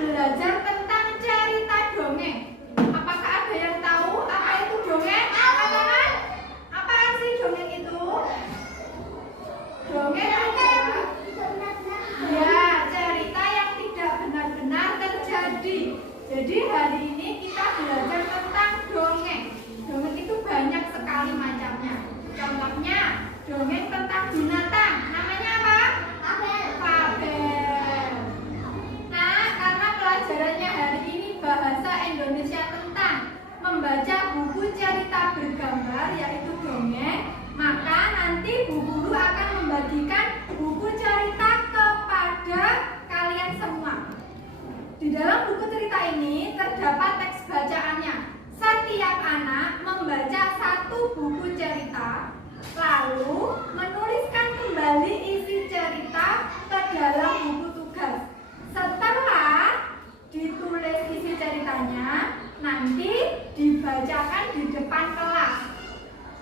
belajar tentang cerita dongeng. Apakah ada yang tahu apa itu dongeng? Katakan, apa sih dongeng itu? Dongeng adalah cerita yang tidak benar-benar terjadi. Jadi hari ini kita belajar tentang dongeng. Dongeng itu banyak sekali macamnya. Contohnya dongeng tentang binatang. Namanya apa? Fabel. Nah, karena pelajarannya hari ini bahasa Indonesia tentang membaca buku cerita bergambar, yaitu dongeng, maka nanti Bu Guru akan membagikan buku cerita kepada kalian semua. Di dalam buku cerita ini terdapat teks bacaannya. Setiap anak membaca satu buku cerita, lalu menuliskan kembali isi cerita ke dalam buku tugas. Setelah ditulis isi ceritanya, nanti dibacakan di depan kelas.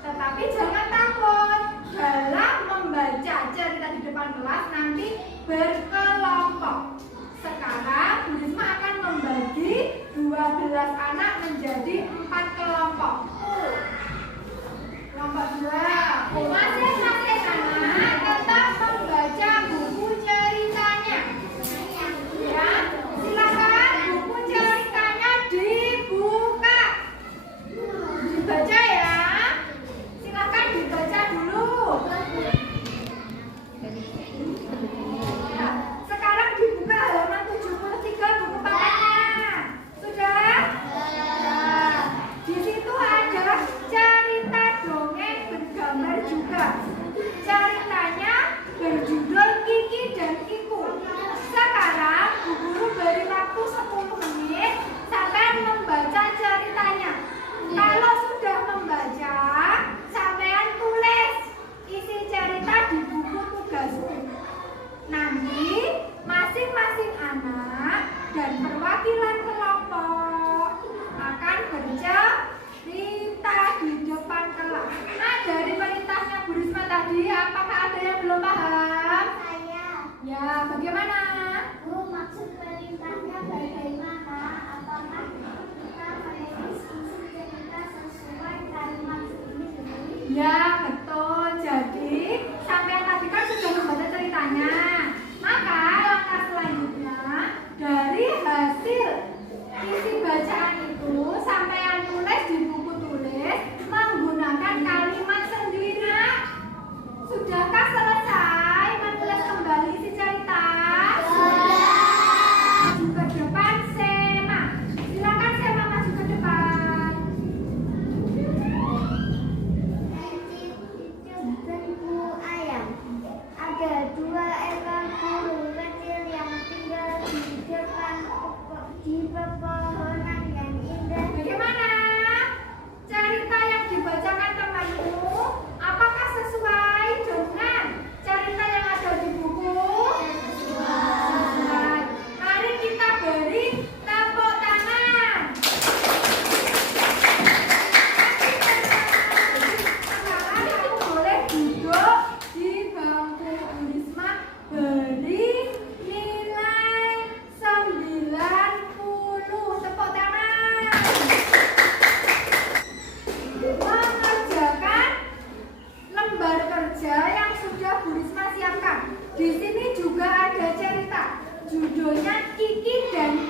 Tetapi jangan takut, dalam membaca cerita di depan kelas nanti berkelompok. Sekarang Bu Risma akan membagi 12 anak menjadi 4 kelompok. Kelompok 2, masing-masing anak tetap membaca buku ceritanya. Ya, silakan buku ceritanya dibuka. Dibaca ya. Silakan dibaca dulu. Ya, sekarang dibuka halaman 73 buku papannya. Sudah? Ya. Di situ ada cerita dongeng bergambar juga. Ceritanya berjudul Kiki dan Kiku. Sekarang Bu Guru beri waktu 10 menit sampai membaca ceritanya. Kalau sudah membaca, sampean tulis isi cerita di buku tugas. Nanti masing-masing anak dan perwakilan kelompok akan bercerita di depan kelas. Nah, dari perintahnya Bu Risma tadi, apakah ada yang belum paham? Saya. Ya, bagaimana? Bu, maksud perintahnya bagaimana? Apakah kita menulis isi cerita sesuai kalimat ini sendiri? Ya, betul. Jadi, sampean tadi kan sudah membaca ceritanya. Maka, langkah selanjutnya, dari hasil isi bacaan itu, sampean tulis di buku tulis menggunakan kalimat sendiri. Sudahkah selesai menulis kembali isi cerita? Maju ke depan, Sema. Silakan Sema maju ke depan. Bu ayam. Ada 2 ekor burung kecil yang tinggal di pepohonan yang indah. Bagaimana? Cerita yang dibacakan temanmu apakah sesuai dengan cerita yang ada di buku? Sesuai. Mari kita beri tepuk tangan. Sekarang kamu boleh duduk di bangku Bu Risma. Beri nilai 90. Tepuk tangan. Mengerjakan lembar kerja yang sudah Bu Risma siapkan. Di sini juga ada cerita. Judulnya Kiki dan